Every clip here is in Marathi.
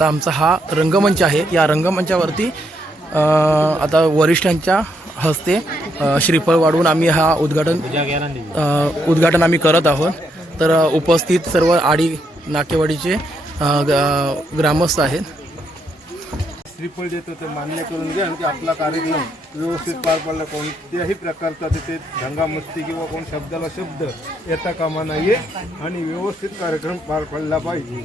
तर आमचा हा रंगमंच आहे. या रंगमंचावरती आता वरिष्ठांच्या हस्ते श्रीफळ वाढवून आम्ही हा उद्घाटन आम्ही करत आहोत. तर उपस्थित सर्व आडी नाकेवाडीचे ग्रामस्थ आहेत. श्रीफळ देतो ते मान्य करून घ्या की आपला कार्यक्रम व्यवस्थित पार पडला. कोणत्याही प्रकारचा तिथे दंगामस्ती किंवा कोण शब्दाला शब्द येता कामा नाहीये आणि व्यवस्थित कार्यक्रम पार पडला पाहिजे.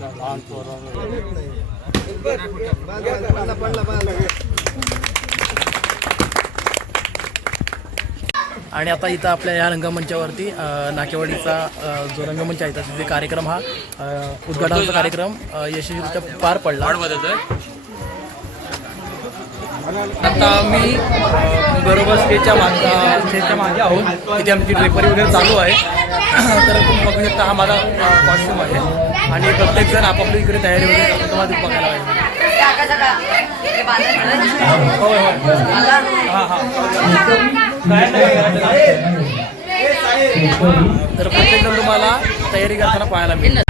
आणि आता इथं आपल्या या रंगमंचावरती नाकेवाडीचा जो रंगमंच आहे त्याचा जे कार्यक्रम हा उद्घाटनाचा कार्यक्रम यशस्वीरित्या पार पडला. आता मी बरोबर स्टेजच्या मागे आहोत. इथे आमची ड्रेपरी वगैरे चालू आहे. तर तुम्ही बघू शकता हा माझा कॉस्ट्यूम आहे आणि प्रत्येकजण आपापली इकडे तयारी वगैरे करतो. तुम्हाला बघायला पाहिजे. होय होय हां हां तर प्रत्येकजण तुम्हाला तयारी करताना पाहायला मिळेल.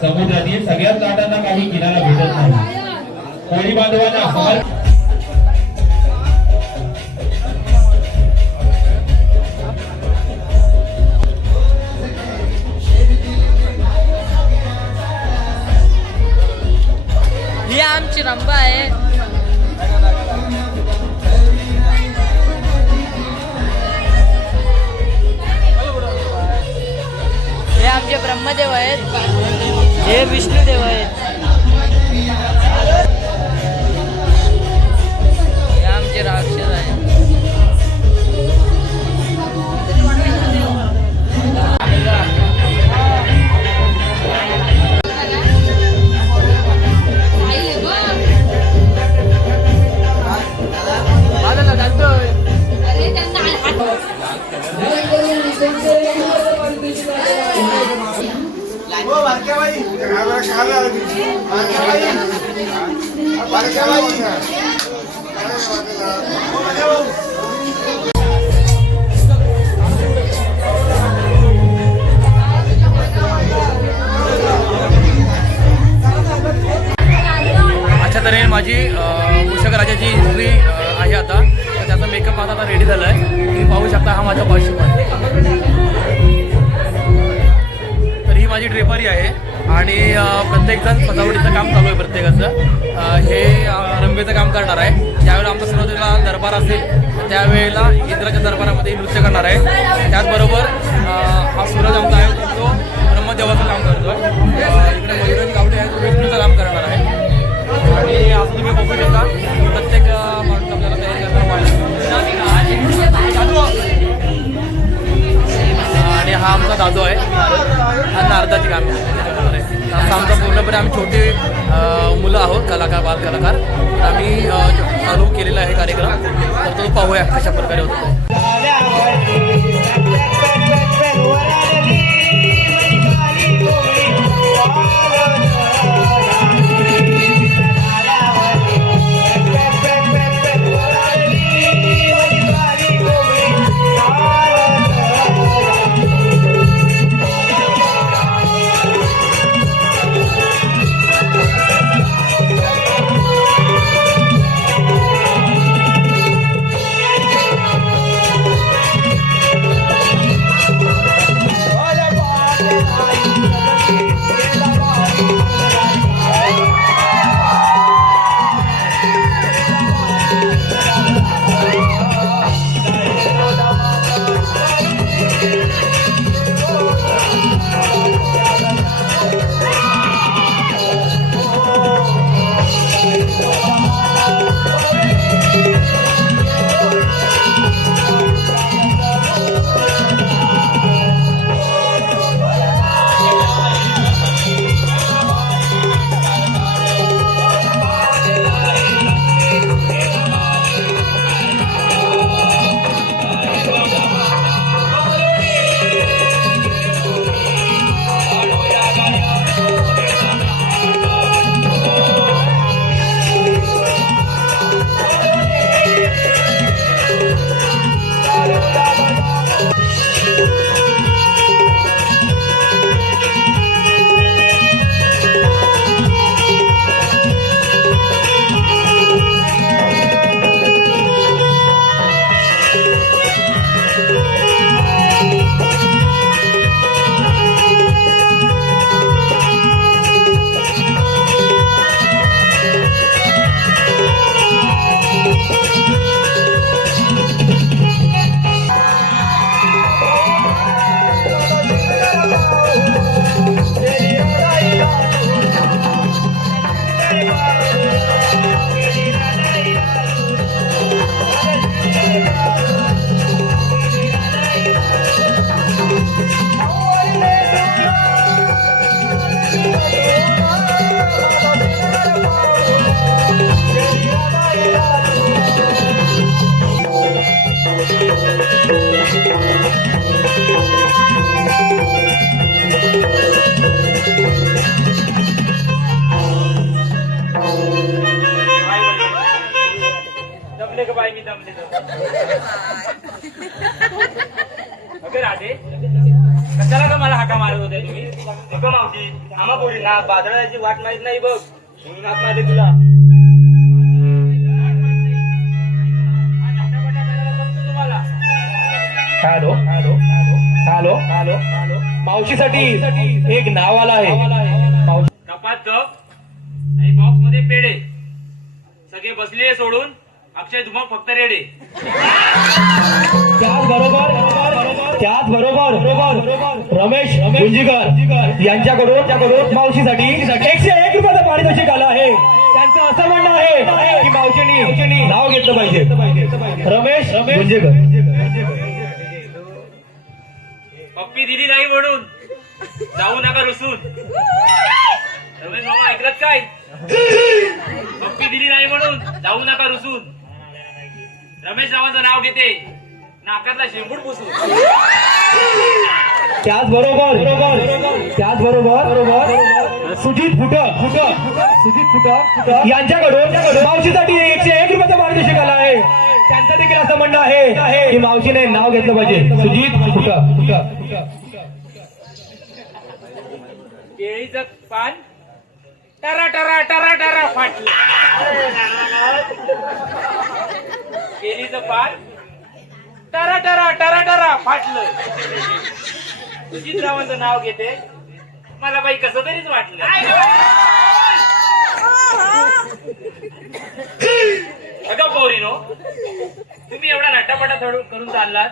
समुद्रातील सगळ्याच लाटांना काही किनारा भेटत नाही. कोळी बांधवांना ही आमची रंबा आहे. हे आमचे ब्रह्मदेव आहेत. हे विष्णुदेव आहेत. हे आमचे राक्षस आहेत. अशा तऱ्हेने माझी मूषक राजाची एंट्री आहे आता. तर त्याचा मेकअप आता रेडी झाला आहे. तुम्ही पाहू शकता हा माझा कॉस्ट्यूम आहे. तर ही माझी ड्रेपरी आहे आणि प्रत्येकजण सजावटीचं काम चालू आहे प्रत्येकाचं. हे रंबेचं काम करणार आहे. ज्यावेळेला आमचा सुरुवातीला दरबार असेल त्यावेळेला इंद्राच्या दरबारामध्ये नृत्य करणार आहे. त्याचबरोबर हा सूरज आमचा आहे तो ब्रह्मदेवाचं काम करतो आहे. इकडे मयुरन गावडे आहे तो विष्णूचं काम करणार आहे. आणि असं तुम्ही बघू शकता प्रत्येक माणूस आपल्याला तयारी करणार आणि हा आमचा दादू आहे. हा नारदाची काम आहे. असं आमचा पूर्णपणे आम्ही छोटे मुलं आहोत कलाकार बाल कलाकार. आम्ही चालू केलेला आहे कार्यक्रम. तर तो पाहूया कशा प्रकारे होतो. जमले अगं राधे कशाला का मला हाका मारत होते तुम्ही? अगं मावशी आम्हा पोरी ना बाजाराची वाट माहित नाही बघ म्हणून हाक मारले तुला. हॅलो हॅलो हॅलो हॅलो मावशीसाठी एक नाव आलं आहे. मावशी कपात कप आणि बॉक्स मध्ये पेढे सगळे बसले सोडून अक्षय धुमाक फक्त रेडे. त्याचबरोबर रमेश गुंजीकर यांच्याकडून मावशीसाठी 101 रुपयाचं पारितोषिक आलं आहे. त्यांचं असं म्हणणं आहे की मावशीनी नाव घेतलं पाहिजे. रमेश गुंजीकर. पप्पी दिली नाही म्हणून जाऊ नका रुसून. रमेश मामा ऐकलत काय? पप्पी दिली नाही म्हणून जाऊ नका रुसून. रमेश रावांचं नाव घेते नाकातला शेंबूड पुसून. त्याचबरोबर सुजित फुट यांच्याकडून मावशीसाठी 101 रुपयाचं पारितोषिक आलं आहे. त्यांचं देखील असं म्हणणं आहे की मावशीने नाव घेतलं पाहिजे. सुजित फुट. केळीचं पान टरा टरा टरा टरा फाटलं. केळीचं पान टरा टरा टरा टरा फाटलं. सुजितरावांचं नाव घेते मला बाई कसं तरीच वाटलं. अगं पोरीनो तुम्ही एवढा नटापटा करून चाललात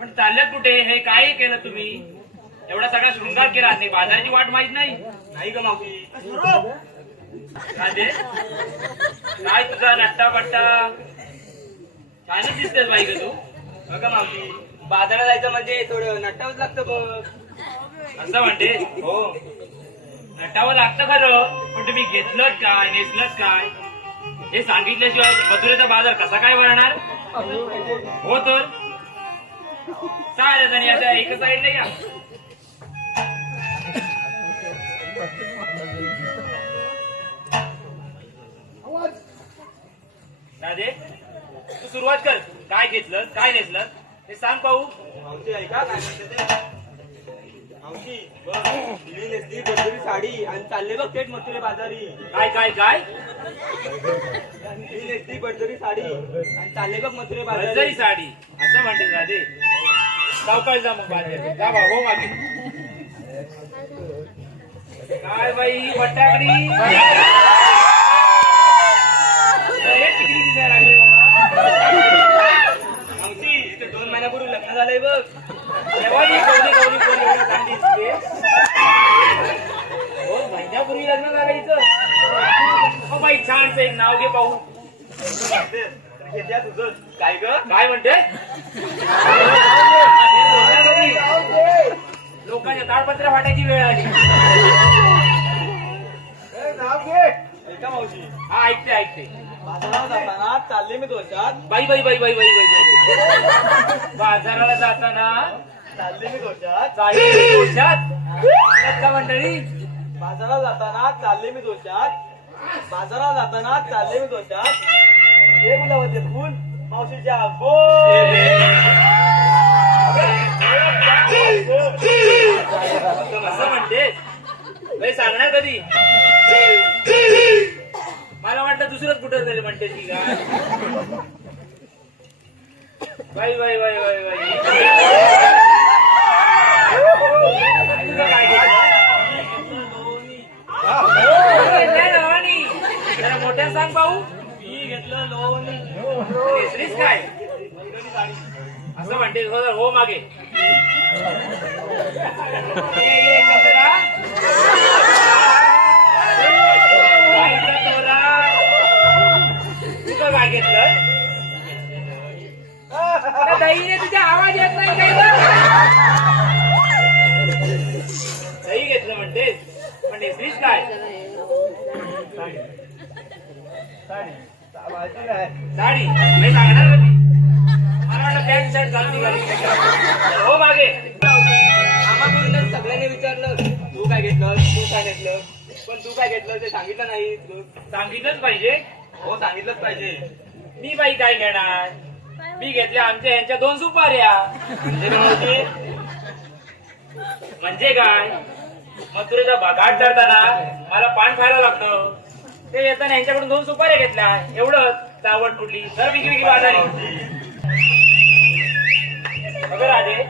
पण चालल्यात कुठे? हे काय केलं तुम्ही? एवढा सगळा शृंगार केला नाही बाजाराची वाट माहित नाही का मावशी? काय तुझा नट्टापट्टा छानच दिसतेस बाई ग तू. बघा मावशी बाजारात जायचं म्हणजे थोडं नटावंच लागतं बघ. असं म्हणते हो नटावं लागतं खरं पण तुम्ही घेतलंच काय नेसलंच काय हे सांगितल्याशिवाय मथुरेचा बाजार कसा काय भरणार? हो तर चालेल आणि आता एका साईडला या. राधे तू सुरुवात कर. काय घेतलं काय नेसलं हे सांग पाहू. मावशी ऐका काय म्हणते ते. मावशी बघ मी नेसली बडबडी साडी आणि चालले बघ थेट मथुरे बाजारी. काय काय काय मी नेसली बडबडी साडी आणि चालले बघ मथुरे जरी बाजारी. साडी असं म्हणते राधे. सावकाश जा मग बाजार जा बा हो मागे. काय बाई ही बटाकडी तिकडी दिसायला लागली मला. मावशी इथे 2 महिन्यापूर्वी लग्न झालंय बघ. तेव्हा ही कवली कवली कोणी एवढं चांगली दिसते. 2 महिन्यापूर्वी लग्न झालं हिचं. हो बाई छानचं एक नाव घे पाहू. घेत्या तुझं काय ग काय म्हणते? लोकांच्या ताडपत्र्या फाटायची वेळ आली. ऐका मावशी हा ऐकते ऐकते. बाजारात जाताना चालले मी दोषात. बाई बाई बाई बाई बाई बाई बाई बाजाराला जाताना चालले मी दोषात. चालली दोषात का मंडळी? बाजारात जाताना चालले मी दोषात. बाजारात जाताना चालले मी दोषात. हे गुलाबाचे फुल मावशीच्या असं म्हणते सांगणार कधी? मला वाटलं दुसरंच कुठं तरी म्हणते ती का? बाई बाई बाई बाई बाई काय जरा मोठ्या सांग पाहू. मी घेतलं लोणी. केसरीच काय असं म्हणते हो मागे. ये कचरा तुझं काय घेतलं? दहीने तुझा आवाज येत नाही काय? दही घेतलं म्हणतेस पण नेसलीस काय? साडी मी सांगणार कधी? मला वाटलं पॅन्ट शर्ट घालून निघाली. हो मागे. आम्हाला सगळ्यांनी विचारलं तू काय घेतलं तू काय घेतलं पण तू काय घेतलं ते सांगितलं नाही. सांगितलंच पाहिजे. हो सांगितलंच पाहिजे. मी बाई काय घेणार? मी घेतल्या आमच्या यांच्या 2 सुपाऱ्या. म्हणजे काय? मथुरेचा घाट धरताना मला पान खायला लागतं. ते येताना यांच्याकडून 2 सुपाऱ्या घेतल्या. एवढंच. चावट कुठली तर विकी बाजारी. अगं राजे,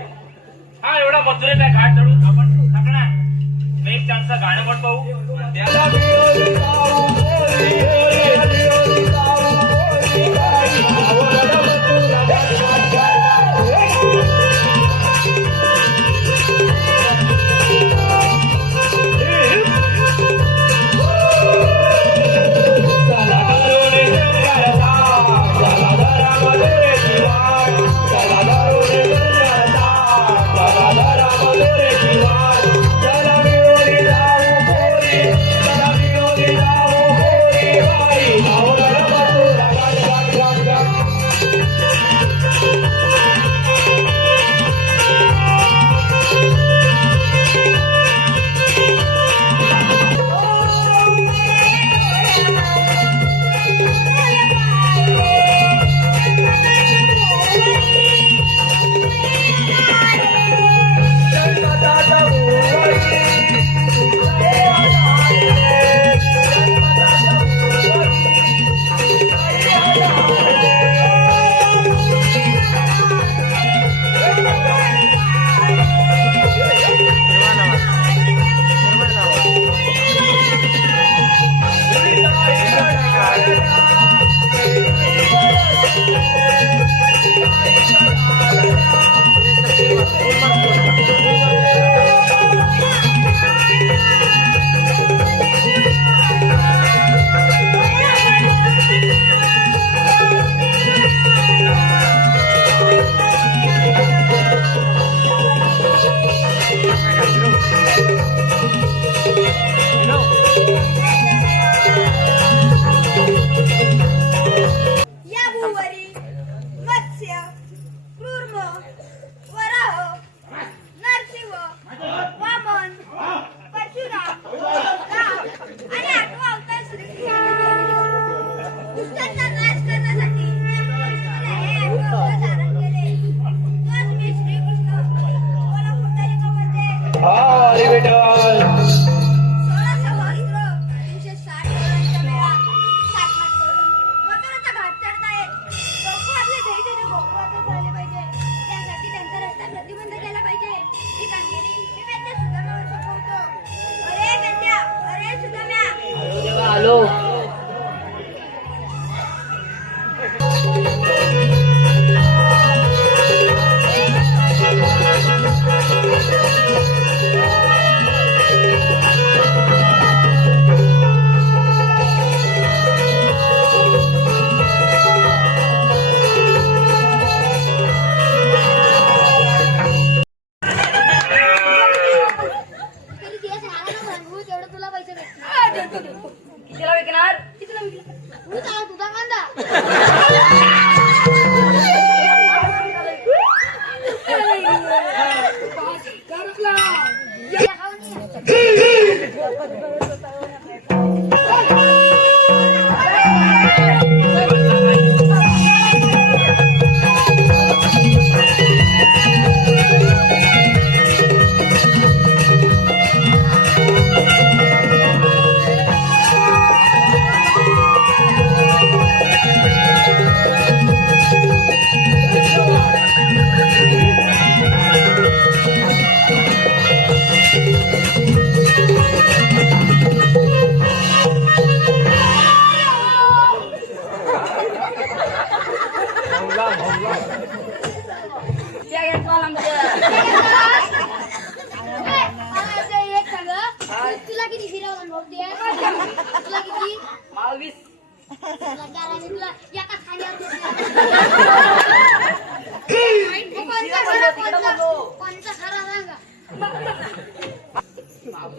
हा एवढा मथुरेचा घाट चढून आपण टाकणार. मी एक चांगला गाणं म्हण पाहू. त्याला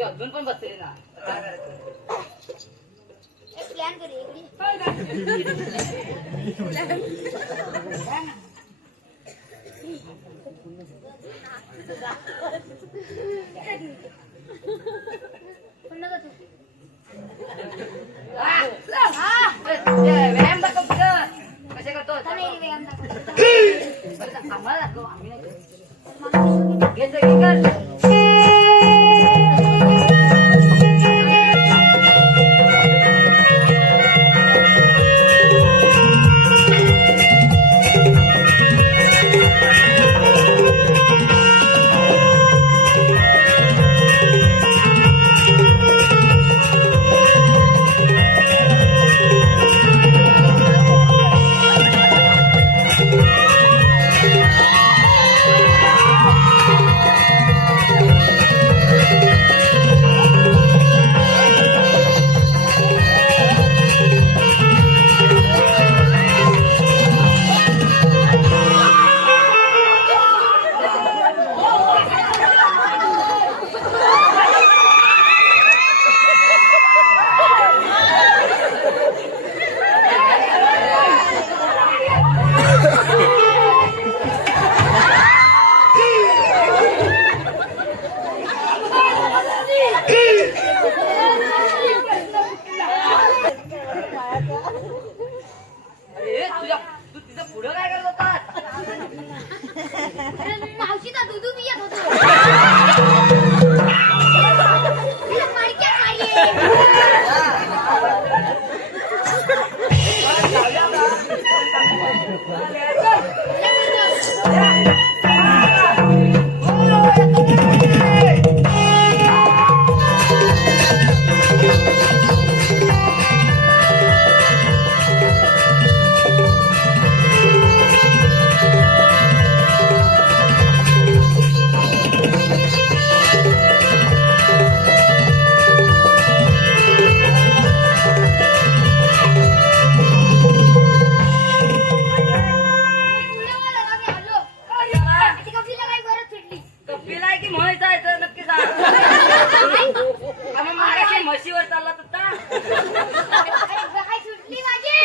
अजून पण बसले ना प्लॅन करूया व्यायाम दाखव कशा आम्हाला दाखव, आम्ही नाही करत. घे सगळी कर. अरे तू तिचं पुढं काय करत होता? मावशीचा दूध पियत होतो. तिला माहिती म्हशीवर चालला होता. काय सुटली माझी.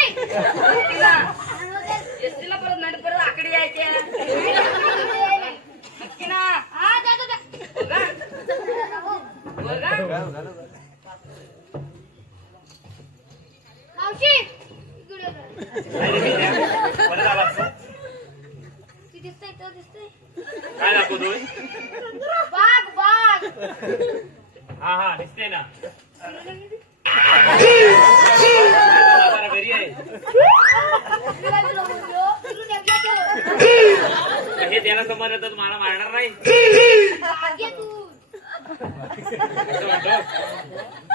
एसटीला परत परत आकडे यायचे. नक्की ना. हा जातो जा. मावशी इकडे ती दिसतंय तो दिसतंय. काय दाखवतोय? बाग हा दिसते ना. जरा घरी आहे. हे त्याला समजलं तर मला मारणार नाही. असं म्हणतो.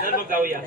चल मग जाऊया.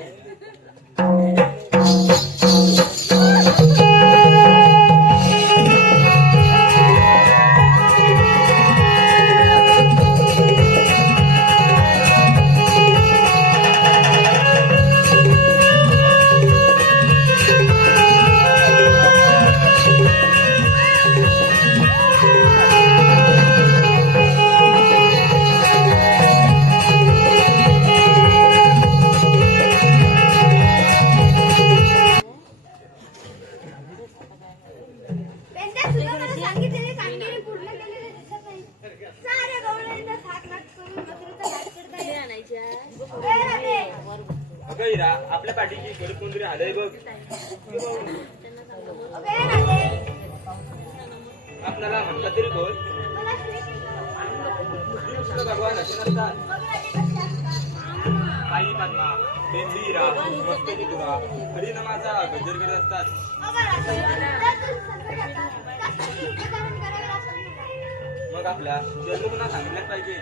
आपल्या पाठीची गरीब कोणतरी आलंय बघ. आपल्याला म्हणतात तरी कोण कृष्ण भगवान असे नसतात. काही पद्मा बेंबीरा मस्करी तुरा हरिनामाचा गजर करत असतात. मग आपल्या जन्म पुन्हा सांगितल्याच पाहिजे.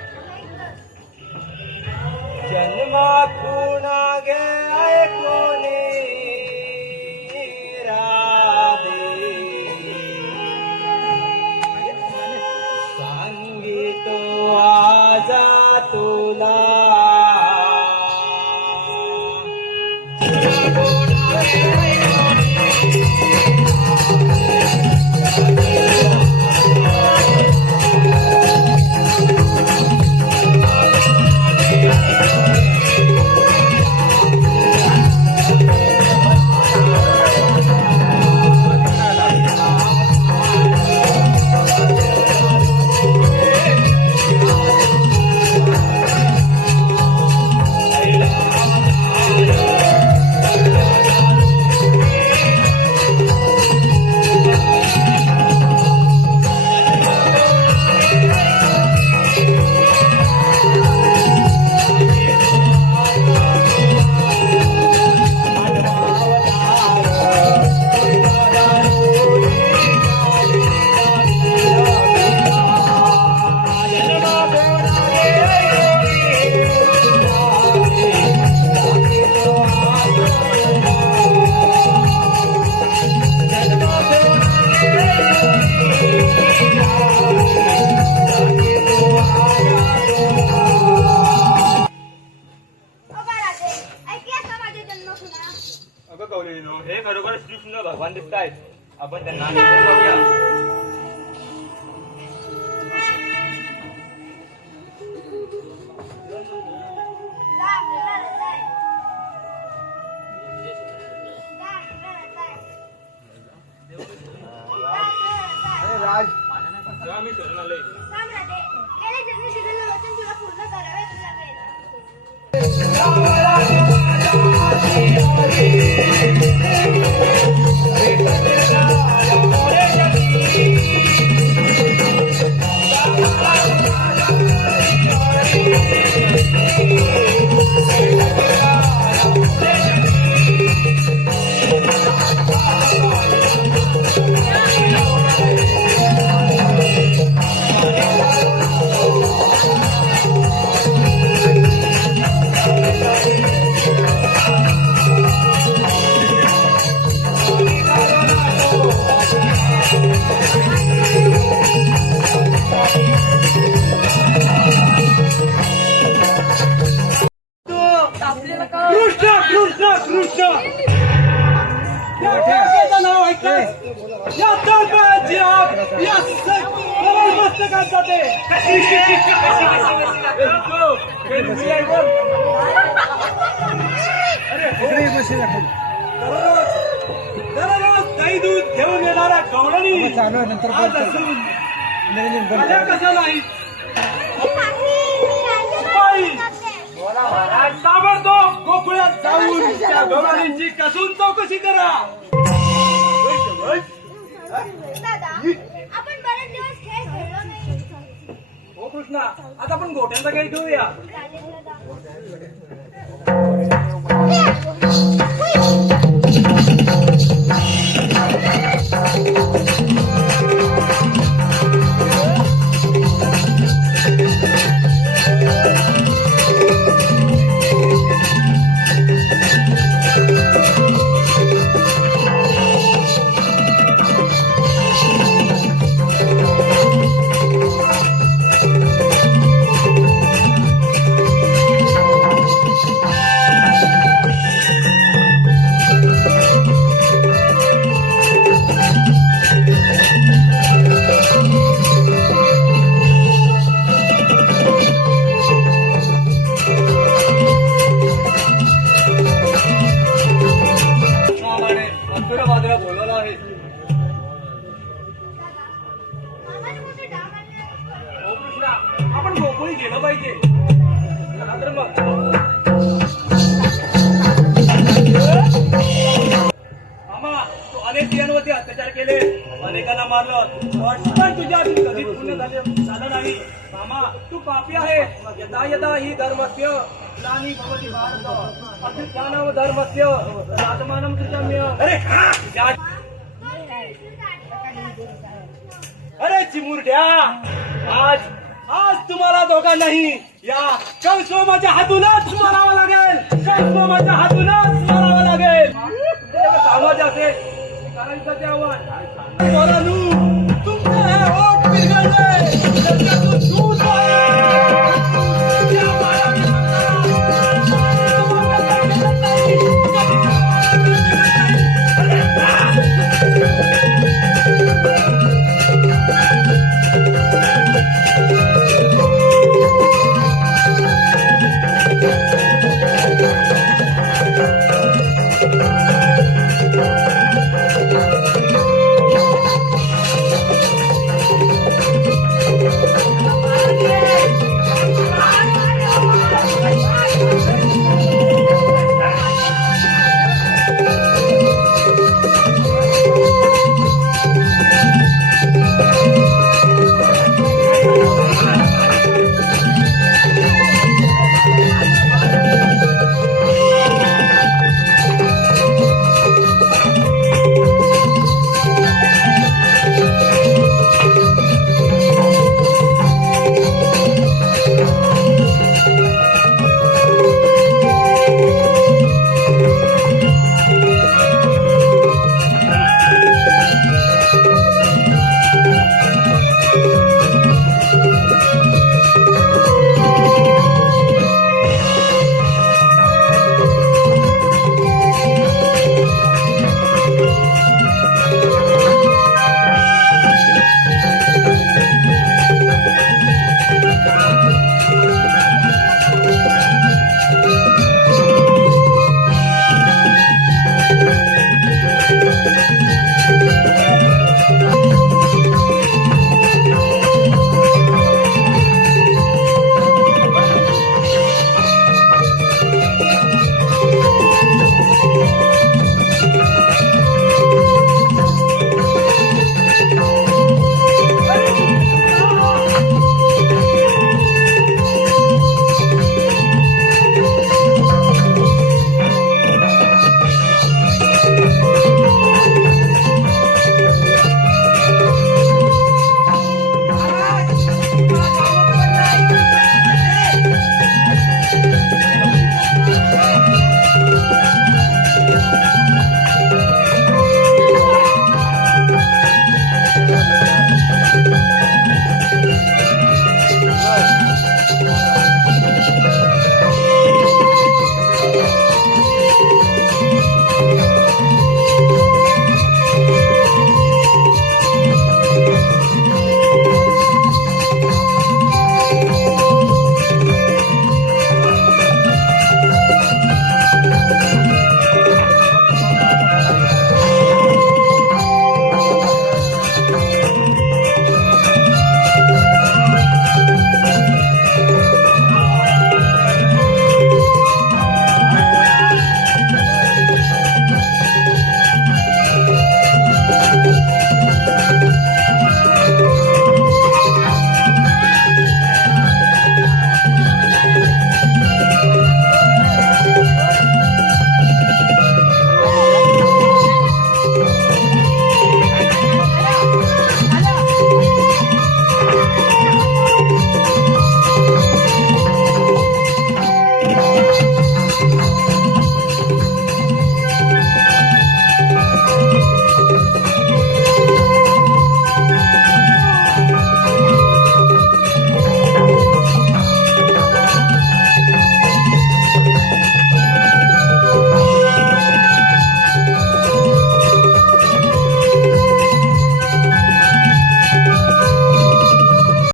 जन्मा पुन्हा गे कोणी राधे सांगितो आजा तुला कवलेली हे खरोखर कृष्ण भगवान दिसत आहेत. आपण त्यांना भेटून जाऊया. राज तेव्हा मी शरण आलोय. तुला पूर्ण करावेच लागेल. कृष्ण कृष्ण कृष्ण या ठाकरेचं नाव ऐकताच या तळपायाची आग या सरळ मस्तकात जाते. दररोज दही दूध घेऊन येणारा गवळणी आज असून माझ्या कसं नाही ताबडतोब गोकुळात जाऊन त्या गवळणींची कसून चौकशी करा. दादा आपण बरेच दिवस खेळ खेळलो नाही. हो कृष्णा, आता आपण गोट्यांचा खेळ खेळूया. बाजूला बोलवलं आहे. मामाने मोठे डाग आणले आहेत. हो कृष्णा, आपण गोकुळी गेलो पाहिजे. चला तर मग. मामा, तू अनेक स्त्रियांवरती अत्याचार केले, अनेकांना मारलं, पण तुझ्या अजून कधी पूर्ण झालं नाही. मामा, तू पापी आहे. यदा यदा ही धर्मस्य ग्लानी भवति भारत अभ्युत्थानं धर्मस्य राजमानं कृतम्य. अरे हा, अरे चिमुरड्या, आज तुम्हाला दोघांनाही या कंसोमाच्या हातूनच मारावं लागेल.